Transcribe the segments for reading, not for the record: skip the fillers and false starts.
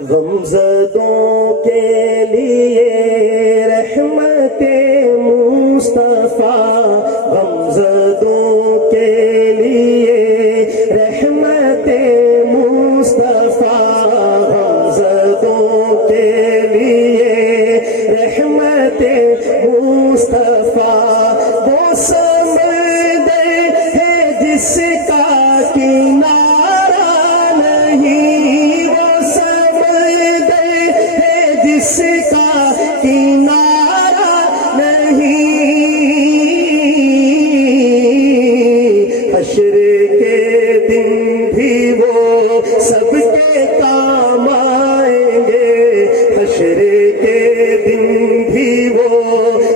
غمزدوں کے لیے رحمت مصطفیٰ، غمزدوں کے لیے رحمت مصطفیٰ، غمزدوں کے لیے رحمت مصطفیٰ، وہ سمندر ہے جس کا کنارہ نہیں، وہ سمندر ہے جس کا کنارہ نہیں، حشر کے دن بھی وہ سب کے کام آئیں گے، حشر کے دن بھی وہ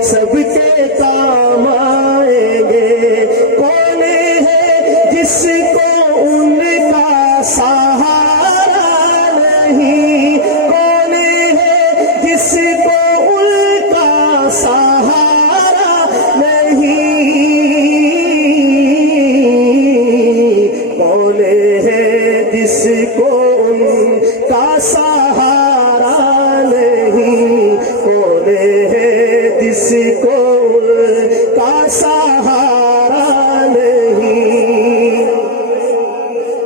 سب کے کام آئیں گے، کون ہے جس کو ان کا سہارا نہیں، کون ہے جس کو ان کا سہارا نہیں، کون ہے جس کو ان کا سہارا نہیں، کون ہے جس کو ان کا سہارا نہیں،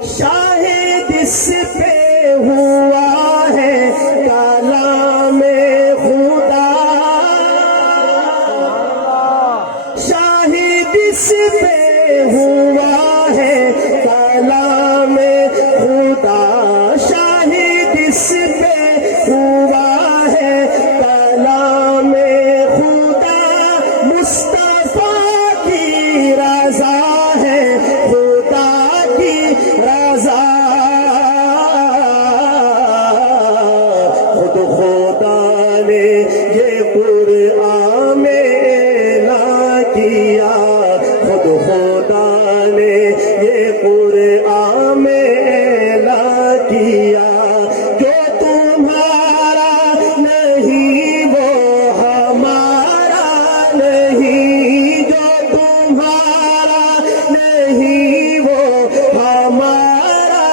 شاہد اس پہ ہوا ہے کلام خدا، شاہد اس پہ ہوا ہے کلام خدا، شاہد اس پہ ہوا ہے کلام خدا، مصطفیٰ کی رضا ہے خدا کی رضا، خود خدا نے یہ قرآن میں اعلان کیا، خود خدا نے یہ قرآن میں اعلان کیا، جو تمہارا نہیں وہ ہمارا نہیں، جو تمہارا نہیں وہ ہمارا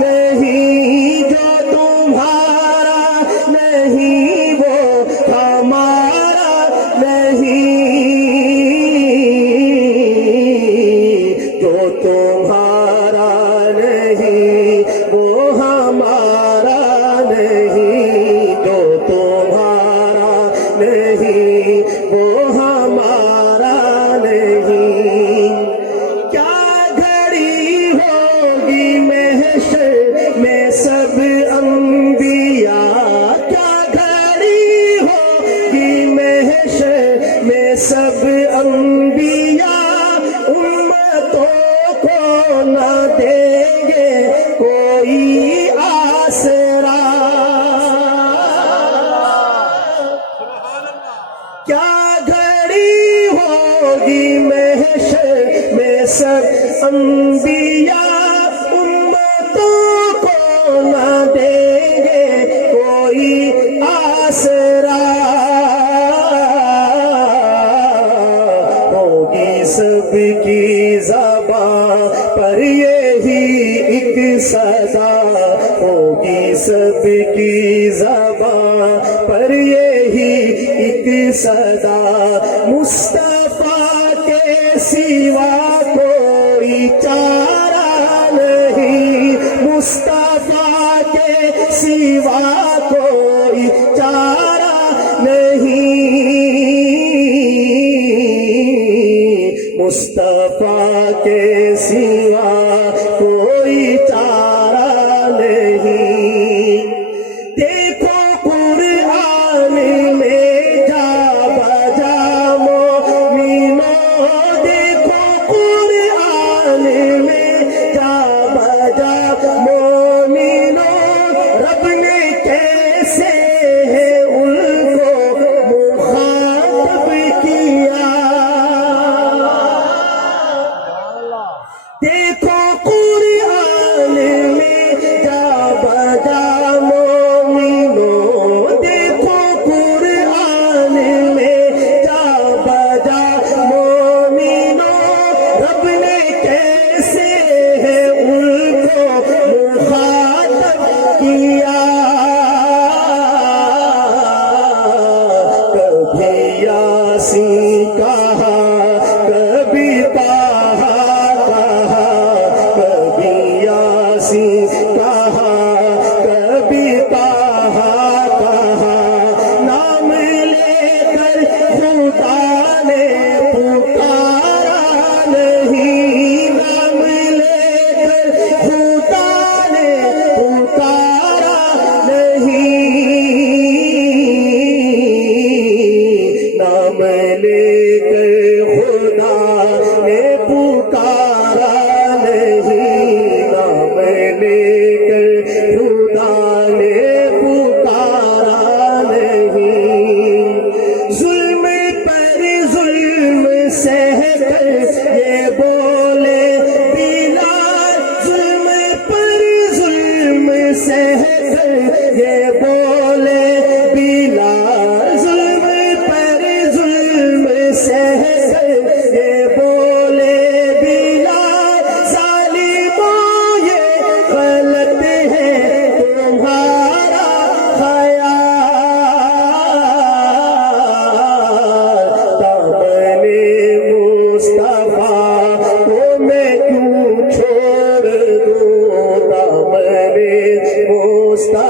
نہیں، جو تمہارا نہیں وہ ہمارا نہیں، جو تمہارا نہیں وہ ہمارا نہیں، جو تمہارا نہیں وہ ہمارا نہیں، کیا گھڑی ہوگی محشر میں سب انبیاء، کیا گھڑی ہوگی محشر میں سب انبیاء، امتوں کو نہ دیں گے کوئی آسرا، کیا گھڑی ہوگی محشر میں سب انبیاء، امتوں کو نہ دیں گے کوئی آسرا، ہوگی سب کی زبان پر یہی ایک صدا، ہوگی سب کی زبان پر یہی ایک صدا، مصطفیٰ کے سوا کوئی چارہ نہیں، مصطفیٰ کے سوا کوئی چارہ نہیں، مصطفیٰ کے سوا کوئی چارہ نہیں، دیکھو قرآن میں جا بجا مومنوں، دیکھو قرآن میں جا بجا مومنوں، رب نے کیسے ہے ان کو مخاطب کیا،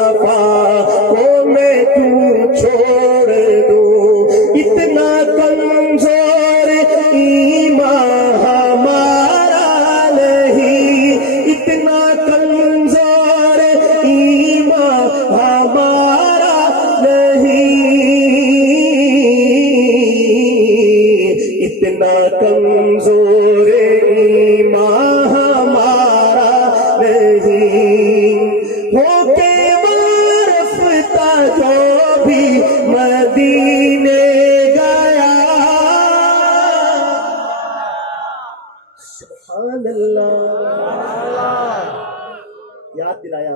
مصطفیٰ کو میں کیوں چھوڑ دوں، اتنا کمزور ایمان ہمارا نہیں، اتنا کمزور ایمان ہمارا نہیں، اتنا کمزور ایمان ہمارا نہیں، ہو کے وارفتہ جو بھی مدینے گیا، سبحان اللہ، یاد دلایا،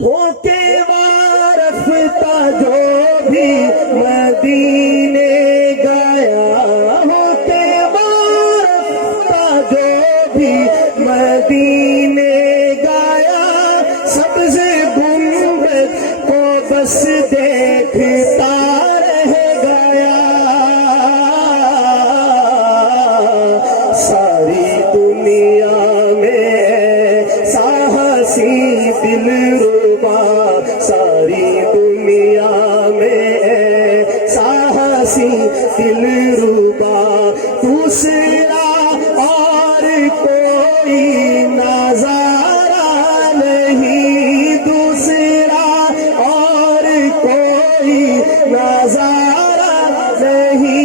ہو کے وارفتہ جو بھی مدینے گیا، ہو کے وارفتہ جو بھی مدینے گیا، سبز گنبد کو بس دیکھتا رہ گیا، ساری دنیا میں ایسا ہنسی دلربا، ساری دنیا میں ایسا ہنسی دلربا، دوسرا اور کوئی نظارہ نہیں، دوسرا اور کوئی نظارہ نہیں،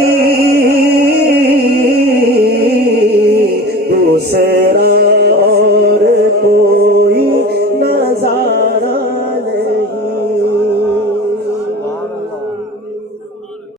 دوسرا اور کوئی نظارہ